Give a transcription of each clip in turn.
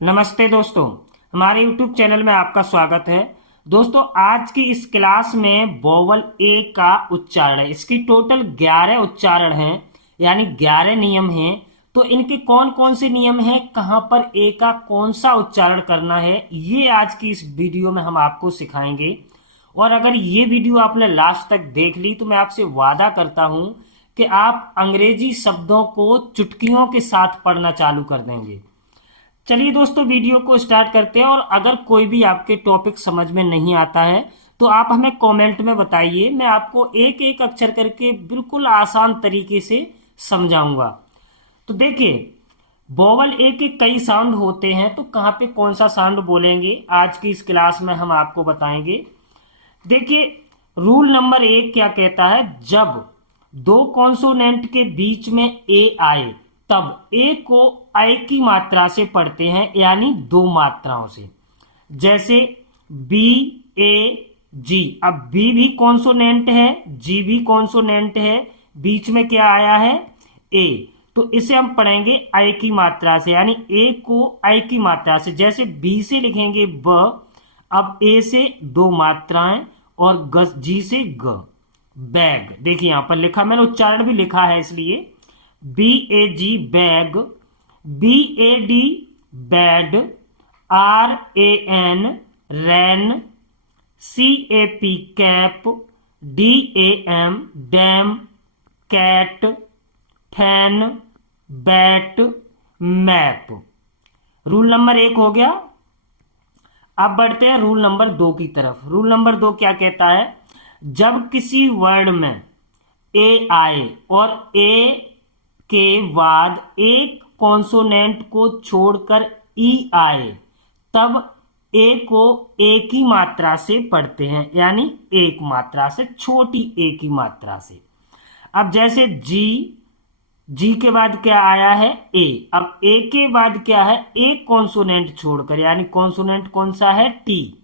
नमस्ते दोस्तों, हमारे YouTube चैनल में आपका स्वागत है। दोस्तों, आज की इस क्लास में वोवल ए का उच्चारण है। इसकी टोटल 11 उच्चारण हैं, यानी 11 नियम हैं। तो इनके कौन कौन से नियम हैं, कहाँ पर ए का कौन सा उच्चारण करना है, ये आज की इस वीडियो में हम आपको सिखाएंगे। और अगर ये वीडियो आपने लास्ट तक देख ली तो मैं आपसे वादा करता हूं कि आप अंग्रेजी शब्दों को चुटकियों के साथ पढ़ना चालू कर देंगे। चलिए दोस्तों, वीडियो को स्टार्ट करते हैं। और अगर कोई भी आपके टॉपिक समझ में नहीं आता है तो आप हमें कमेंट में बताइए। मैं आपको एक एक अक्षर करके बिल्कुल आसान तरीके से समझाऊंगा। तो देखिए, वोवल ए के कई साउंड होते हैं, तो कहाँ पे कौन सा साउंड बोलेंगे आज की इस क्लास में हम आपको बताएंगे। देखिए, रूल नंबर 1 क्या कहता है, जब दो कॉन्सोनेंट के बीच में ए आए तब ए को आई की मात्रा से पढ़ते हैं, यानी दो मात्राओं से। जैसे बी ए जी। अब बी भी कॉन्सोनेंट है, जी भी कॉन्सोनेंट है, बीच में क्या आया है, ए। तो इसे हम पढ़ेंगे आई की मात्रा से, यानी ए को आई की मात्रा से। जैसे बी से लिखेंगे ब, अब ए से दो मात्राएं और जी से ग, बैग। देखिए यहां पर लिखा, मैंने उच्चारण भी लिखा है इसलिए। B A G bag, B A D bad, R A N ran, C A P cap, D A M dam, cat, fan, bat, map. Rule number 1 हो गया। अब बढ़ते हैं रूल नंबर 2 की तरफ। रूल नंबर 2 क्या कहता है, जब किसी वर्ड में ए आए और ए के बाद एक कॉन्सोनेंट को छोड़कर ई आए तब ए को ए की मात्रा से पढ़ते हैं, यानी एक मात्रा से, छोटी ए की मात्रा से। अब जैसे जी, जी के बाद क्या आया है, ए। अब ए के बाद क्या है, एक कॉन्सोनेंट छोड़कर, यानी कॉन्सोनेंट कौन सा है, T.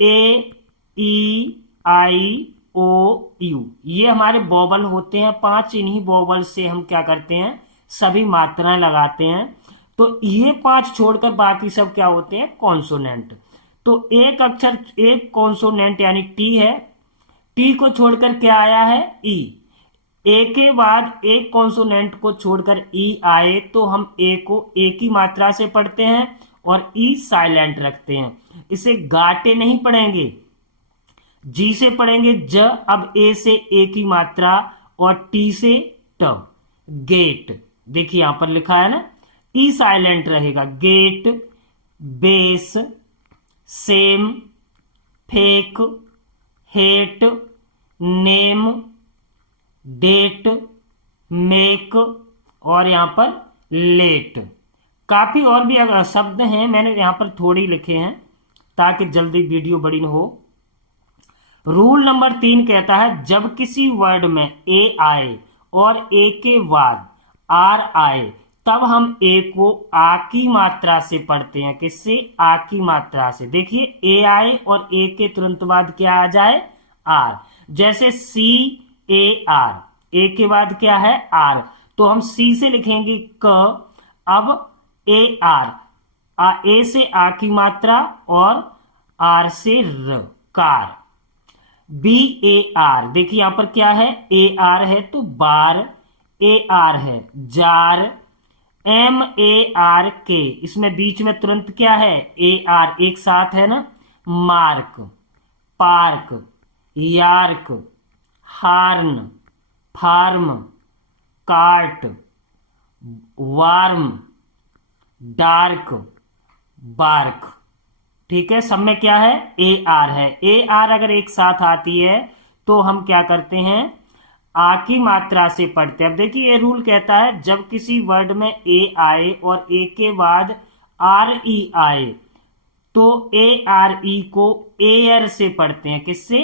A E I O you, ये हमारे वोवल होते हैं 5। इन्हीं वोवल से हम क्या करते हैं, सभी मात्राएं लगाते हैं। तो ये 5 छोड़कर बाकी सब क्या होते हैं, कॉन्सोनेंट। तो एक अक्षर, एक कॉन्सोनेंट यानी टी है, टी को छोड़कर क्या आया है, ई। ए के बाद एक कॉन्सोनेंट को छोड़कर ई आए तो हम ए को ए की मात्रा से पढ़ते हैं और ई साइलेंट रखते हैं। इसे गाटे नहीं पढ़ेंगे, जी से पढ़ेंगे ज। अब ए से ए की मात्रा और टी से ट, गेट। देखिए यहां पर लिखा है ना, ई साइलेंट रहेगा। Gate, base, same, fake, hate, name, date, make और यहां पर लेट। काफी और भी अगर शब्द हैं, मैंने यहां पर थोड़ी लिखे हैं ताकि जल्दी वीडियो बड़ी न हो। रूल नंबर 3 कहता है, जब किसी वर्ड में ए आए और ए के बाद आर आए तब हम ए को आ की मात्रा से पढ़ते हैं। किससे, आ की मात्रा से। देखिए, ए आए और ए के तुरंत बाद क्या आ जाए, आर। जैसे सी ए आर, ए के बाद क्या है, आर, तो हम सी से लिखेंगे क। अब ए आर, ए से आ की मात्रा और आर से र, कार। बी ए आर, देखिए यहां पर क्या है, ए आर है तो बार, ए आर है जार। एम ए आर के, इसमें बीच में तुरंत क्या है, ए आर एक साथ है ना, मार्क, पार्क, यार्क, horn, farm, cart, warm, dark, bark. ठीक है, सब में क्या है, ए आर है। ए आर अगर एक साथ आती है तो हम क्या करते हैं, आ की मात्रा से पढ़ते हैं। अब देखिए, ये रूल कहता है, जब किसी वर्ड में ए आए और ए के बाद आर ई आए तो ए आर ई को एयर से पढ़ते हैं। किससे,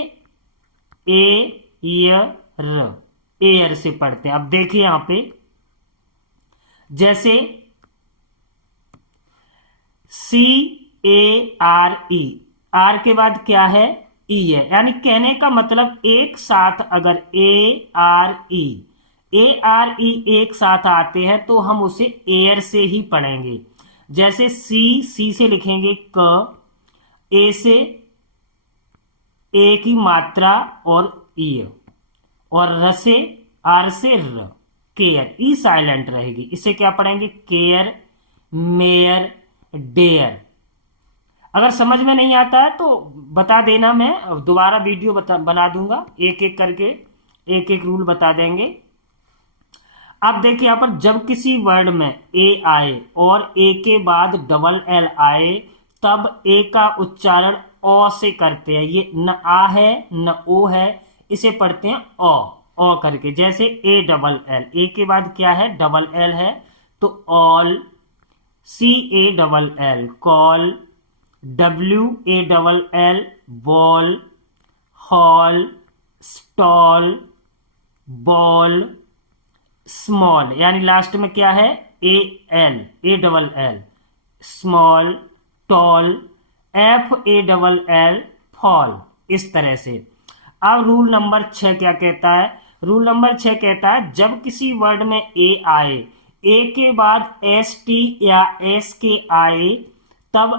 एयर से पढ़ते हैं। अब देखिए यहां पे, जैसे सी ए आर ई, आर के बाद क्या है, ई है। यानी कहने का मतलब एक साथ अगर ए आर ई एक साथ आते हैं तो हम उसे एयर से ही पढ़ेंगे। जैसे सी से लिखेंगे क, ए से ए की मात्रा और ई, और र से आर से र, केयर, ई साइलेंट रहेगी। इसे क्या पढ़ेंगे? Care, mayor, dare. अगर समझ में नहीं आता है तो बता देना, मैं दोबारा वीडियो बना दूंगा, एक एक करके एक एक रूल बता देंगे। अब देखिए यहां पर जब किसी वर्ड में ए आए और ए के बाद डबल एल आए तब ए का उच्चारण ओ से करते हैं। ये न आ है न ओ है, इसे पढ़ते हैं ओ करके। जैसे ए डबल एल, ए के बाद क्या है? डबल एल है, तो all. C A double L, call. W A double L, ball. Hall, stall, ball, small, यानी लास्ट में क्या है? A L, A double L, small, tall. F A double L, fall. इस तरह से। अब रूल नंबर 6 क्या कहता है? रूल नंबर 6 कहता है जब किसी वर्ड में ए आए, ए के बाद एस टी या एस के आए तब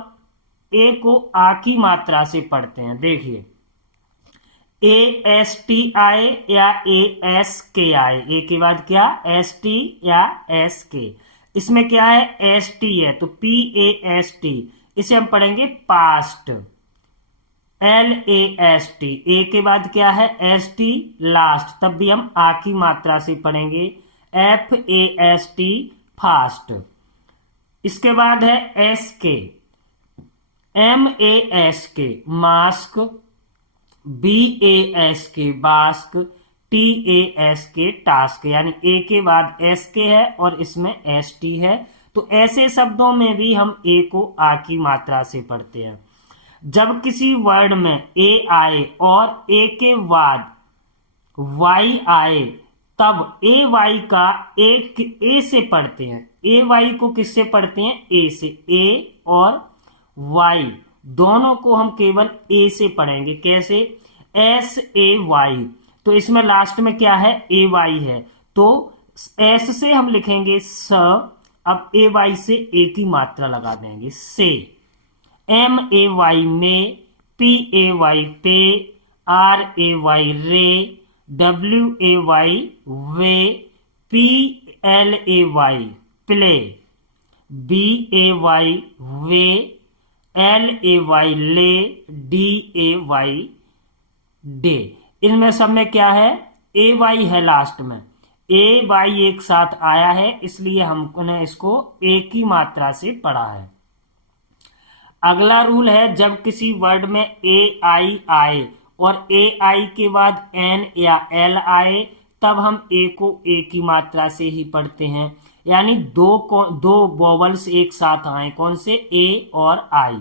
ए को आ की मात्रा से पढ़ते हैं। देखिए ए एस टी आए या ए एस के आए, ए के बाद क्या? एस टी या एस के। इसमें क्या है? एस टी है तो पी ए एस टी, इसे हम पढ़ेंगे past. L A S T, A के बाद क्या है? एस टी, लास्ट, तब भी हम आ की मात्रा से पढ़ेंगे। F A S T, fast. इसके बाद है एस के, एम ए एस के, मास्क। बी ए एस के, बास्क। टी ए एस के, टास्क। यानी ए के बाद एस के है और इसमें एस टी है, तो ऐसे शब्दों में भी हम ए को आ की मात्रा से पढ़ते हैं। जब किसी वर्ड में ए आए और ए के बाद वाई आए तब ए वाई का ए से पढ़ते हैं। ए वाई को किससे पढ़ते हैं? ए से। ए और वाई दोनों को हम केवल ए से पढ़ेंगे। कैसे? एस ए वाई, तो इसमें लास्ट में क्या है? ए वाई है, तो एस से हम लिखेंगे स। अब ए वाई से ए की मात्रा लगा देंगे, से। M A Y may, P A Y pay, R A Y ray, W A Y way, P L A Y play, B A Y bay, L A Y lay, D A Y day. इनमें सब में क्या है? ए Y है last में। ए Y एक साथ आया है, इसलिए हमने इसको ए की मात्रा से पढ़ा है। अगला रूल है जब किसी वर्ड में ए आई आए और ए आई के बाद एन या एल आए तब हम ए को ए की मात्रा से ही पढ़ते हैं। यानी दो वोवल्स एक साथ आए, कौन से? ए और आई।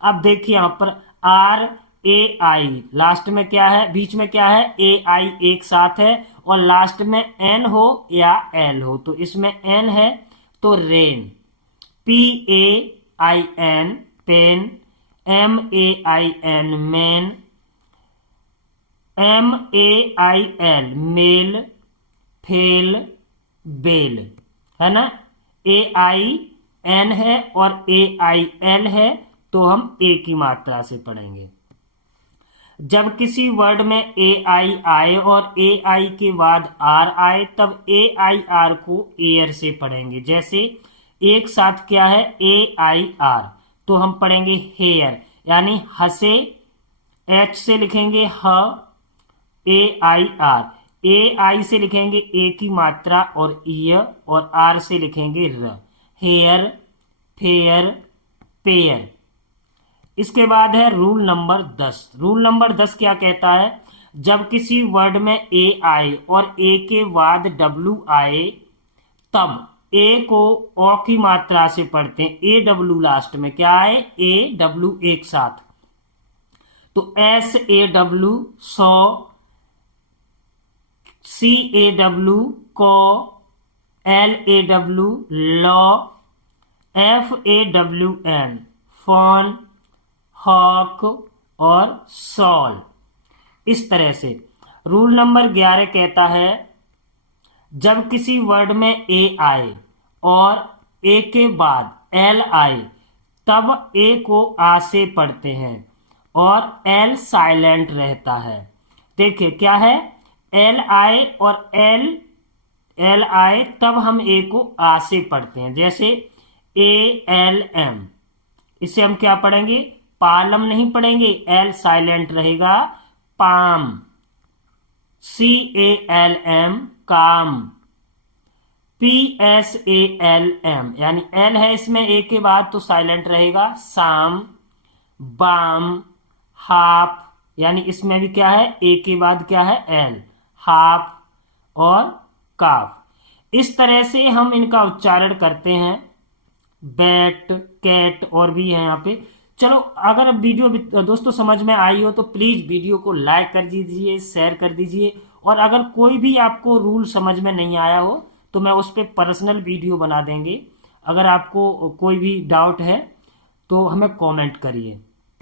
अब देखिए यहां पर आर ए आई, लास्ट में क्या है? बीच में क्या है? ए आई एक साथ है और लास्ट में एन हो या एल हो, तो इसमें एन है तो rain. P A I N, pain. M A I N, main. M A I L, mail. Fail, bail, है ना? ए आई एन है और ए आई एल है, तो हम ए की मात्रा से पढ़ेंगे। जब किसी वर्ड में ए आई आए और ए आई के बाद आर आए तब ए आई आर को एयर से पढ़ेंगे। जैसे एक साथ क्या है? ए आई आर, तो हम पढ़ेंगे हेयर, यानी हसे। एच से लिखेंगे ह, ए आई आर। ए आई से लिखेंगे ए की मात्रा और ईय, और आर से लिखेंगे र। Hair, fair, pair. इसके बाद है रूल नंबर 10। रूल नंबर 10 क्या कहता है? जब किसी वर्ड में ए आए और ए के बाद डब्ल्यू आए तब ए को ओ की मात्रा से पढ़ते हैं। ए डब्ल्यू लास्ट में क्या आए? ए डब्ल्यू एक साथ, तो S A W, saw. C A W, caw. L A W, law. F A W N, fawn, hawk और सॉल। इस तरह से। रूल नंबर 11 कहता है जब किसी वर्ड में ए आए और ए के बाद एल आई, तब ए को आ से पढ़ते हैं और एल साइलेंट रहता है। देखिए क्या है, एल आई और एल आई, तब हम ए को आ से पढ़ते हैं। जैसे ए एल एम, इसे हम क्या पढ़ेंगे, पालम नहीं पढ़ेंगे, एल साइलेंट रहेगा, palm. C A L M, calm. P S A L M, यानी एल है इसमें ए के बाद तो साइलेंट रहेगा, साम। बाम। हाफ, यानी इसमें भी क्या है, ए के बाद क्या है, एल, हाफ। और काफ। इस तरह से हम इनका उच्चारण करते हैं। बैट, कैट और भी है यहाँ पे। चलो, अगर वीडियो दोस्तों समझ में आई हो तो प्लीज वीडियो को लाइक कर दीजिए, शेयर कर दीजिए। और अगर कोई भी आपको रूल समझ में नहीं आया हो तो मैं उस पर पर्सनल वीडियो बना देंगे। अगर आपको कोई भी डाउट है तो हमें कमेंट करिए।